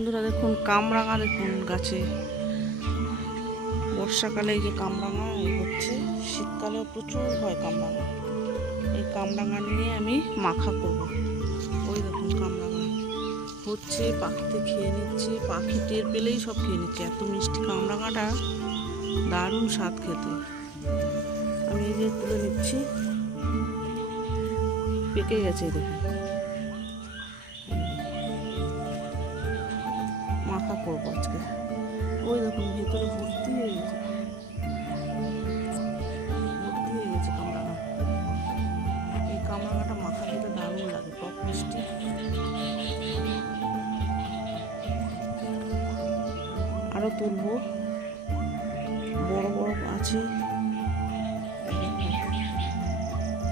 বন্ধুরা দেখুন কামরাঙা, দেখুন গাছে। বর্ষাকালে এই যে কামরাঙা এই হচ্ছে, শীতকালেও প্রচুর হয় কামরাঙা। এই কামরাঙা নিয়ে আমি মাখা করব। ওই দেখুন কামরাঙা হচ্ছে, পাখিতে খেয়ে নিচ্ছে, পাখি টের পেলেই সব খেয়ে নিচ্ছে। এত মিষ্টি কামরাঙাটা, দারুণ স্বাদ খেতে। আমি এই যে তুলে নিচ্ছি, পেকে গেছে দেখুন। মাখা করবো আজকে। ওই দেখুন ভেতরে ভর্তি হয়ে গেছে, ভর্তি হয়ে গেছে কামরাঙা। এই কামরাঙাটা মাখা খেতে দারুণ লাগে, টক মিষ্টি। আরো তুলবো, বড় বড় আছে।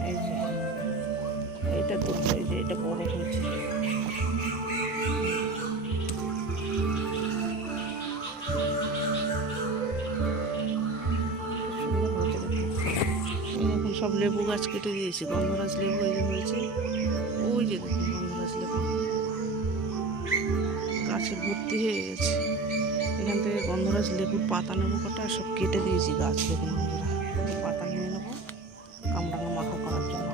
এই যে এইটা তুলবো, এই যে এটা বড় হয়েছে। সব লেবু গাছ কেটে দিয়েছি, গন্ধরাজ লেবু এই যে হয়েছে। ওই যে দেখুন গন্ধরাজ লেবু গাছে ভর্তি হয়ে গেছে। এখান থেকে গন্ধরাজ লেবুর পাতা নেবো কটা, সব কেটে দিয়েছি গাছ। দেখুন বন্ধুরা, পাতা নিয়ে নেবো কামরাঙা মাখা করার জন্য।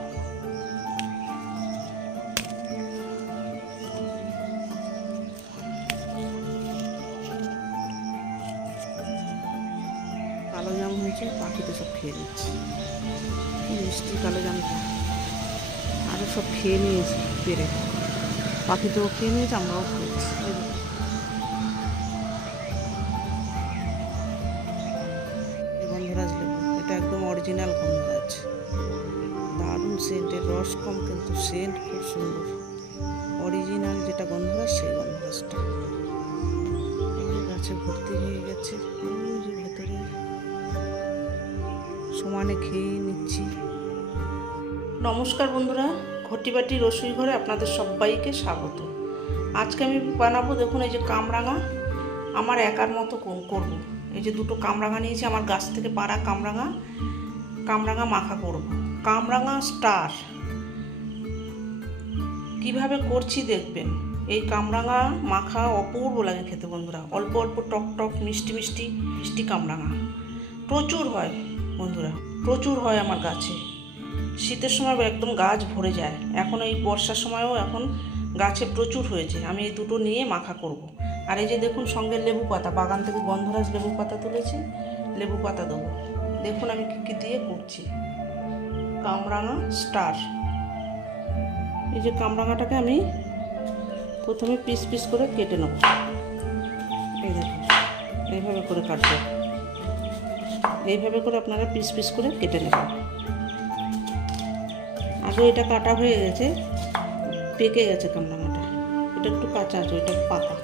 কালো জাম হয়েছে, পাখিতে সব খেয়ে নিচ্ছে। মিষ্টি কালো জামটা আরও সব খেয়ে নিয়েছি পেরে। পাখিতেও খেয়ে নিয়েছে, আমরাও খেয়েছি। গন্ধরাজ লেবু, এটা একদম অরিজিনাল গন্ধরাজ, দারুণ সেন্টের, রস কম কিন্তু সেন্ট খুব সুন্দর। অরিজিনাল যেটা গন্ধরাজ, সেই গন্ধরাজটা। গাছে ভর্তি হয়ে গেছে, ওই যে ভেতরে সমানে খেয়ে নিচ্ছি। নমস্কার বন্ধুরা, ঘটিবাটি রসুই ঘরে আপনাদের সবাইকে স্বাগত। আজকে আমি বানাবো, দেখুন এই যে কামরাঙা, আমার একার মতো করব। এই যে দুটো কামরাঙা নিয়েছি, আমার গাছ থেকে পাড়া কামরাঙা। কামরাঙা মাখা করব, কামরাঙা স্টার। কিভাবে করছি দেখবেন। এই কামরাঙা মাখা অপূর্ব লাগে খেতে বন্ধুরা। অল্প অল্প টক টক মিষ্টি মিষ্টি মিষ্টি কামরাঙা প্রচুর হয় বন্ধুরা, প্রচুর হয় আমার গাছে। শীতের সময় একদম গাছ ভরে যায়। এখন এই বর্ষার সময়ও এখন গাছে প্রচুর হয়েছে। আমি এই দুটো নিয়ে মাখা করব। আর এই যে দেখুন সঙ্গে লেবু পাতা, বাগান থেকে গন্ধরাজ লেবু পাতা তুলেছি, লেবু পাতা দেবো। দেখুন আমি কী কী দিয়ে করছি। কামরাঙা স্টার। এই যে কামরাঙাটাকে আমি প্রথমে পিস পিস করে কেটে নেব। এই দেখুন এইভাবে করে কাটবো, এইভাবে করে আপনারা পিস পিস করে কেটে নেবেন। আগে এটা কাটা হয়ে গেছে, পেকে গেছে কামরাঙাটা। এটা একটু কাঁচা আছে, এটা পাকা।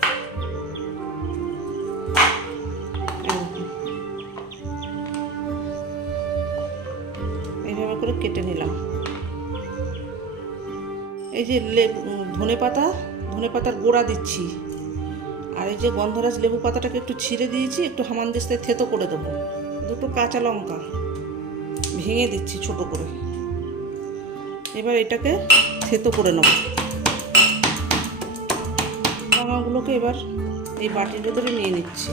এইভাবে করে কেটে নিলাম। এই যে ধনে পাতার গোড়া দিচ্ছি। আর এই যে গন্ধরাজ লেবু পাতাটাকে একটু ছিঁড়ে দিয়েছি, একটু হামানদিস্তায় থেতো করে দেবো। দুটো কাঁচা লঙ্কা ভেঙে দিচ্ছি ছোট করে। এবার এটাকে থেতো করে নেব। লঙ্কাগুলোকে এবার এই বাটির ভেতরে নিয়ে নিচ্ছি।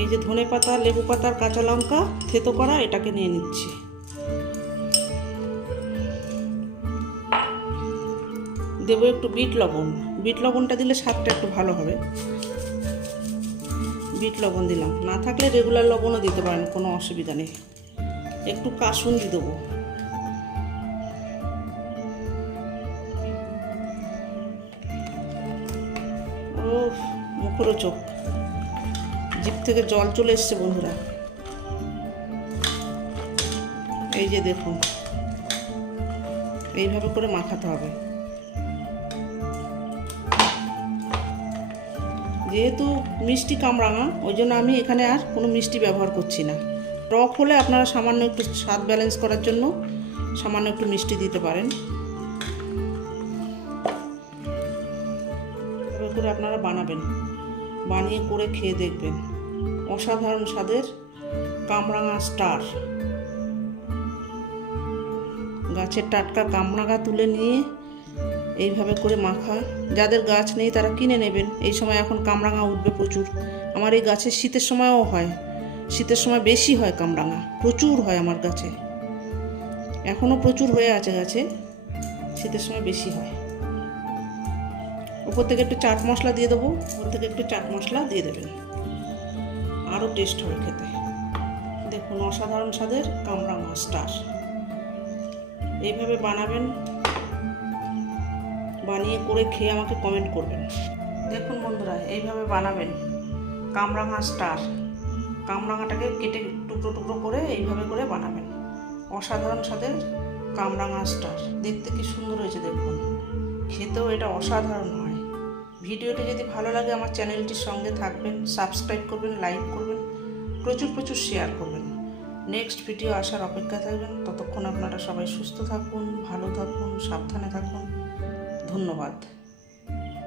এই যে ধনে পাতা, লেবু পাতার কাঁচা লঙ্কা থেতো করা, এটাকে নিয়ে নিচ্ছি। দেবো একটু বিট লবণ। বিট লবণটা দিলে স্বাদটা একটু ভালো হবে। বিট লবণ দিলাম, না থাকলে রেগুলার লবণও দিতে পারেন, কোনো অসুবিধা নেই। একটু কাসুন্দি দেবো। ও মুখরোচক, জিভ থেকে জল চলে এসছে বন্ধুরা। এই যে দেখুন এইভাবে করে মাখাতে হবে। যেহেতু মিষ্টি কামরাঙা, ওই জন্য আমি এখানে আর কোনো মিষ্টি ব্যবহার করছি না। টক হলে আপনারা সামান্য একটু স্বাদ ব্যালেন্স করার জন্য সামান্য একটু মিষ্টি দিতে পারেন। এভাবে করে আপনারা বানাবেন, বানিয়ে করে খেয়ে দেখবেন। অসাধারণ স্বাদের কামরাঙা স্টার। গাছের টাটকা কামরাঙা তুলে নিয়ে এইভাবে করে মাখা। যাদের গাছ নেই তারা কিনে নেবেন। এই সময় এখন কামরাঙা উঠবে প্রচুর। আমার এই গাছে শীতের সময়ও হয়, শীতের সময় বেশি হয় কামরাঙা, প্রচুর হয় আমার গাছে, এখনও প্রচুর হয়ে আছে গাছে, শীতের সময় বেশি হয়। উপর থেকে একটু চাট মশলা দিয়ে দেবো, উপর থেকে একটু চাট মশলা দিয়ে দেবেন, আরও টেস্ট হবে খেতে। দেখুন অসাধারণ স্বাদের কামরাঙা স্টার। এইভাবে বানাবেন, বানিয়ে করে খেয়ে আমাকে কমেন্ট করবেন। দেখুন বন্ধুরা, এইভাবে বানাবেন কামরাঙা স্টার। কামরাঙাটাকে কেটে টুকরো টুকরো করে এইভাবে করে বানাবেন। অসাধারণ স্বাদের কামরাঙা স্টার। দেখতে কি সুন্দর হয়েছে দেখুন, খেতেও এটা অসাধারণ হয়। ভিডিওটি যদি ভালো লাগে আমার চ্যানেলটির সঙ্গে থাকবেন, সাবস্ক্রাইব করবেন, লাইক করবেন, প্রচুর প্রচুর শেয়ার করবেন। নেক্সট ভিডিও আসার অপেক্ষা থাকবেন। ততক্ষণ আপনারা সবাই সুস্থ থাকুন, ভালো থাকুন, সাবধানে থাকুন। ধন্যবাদ।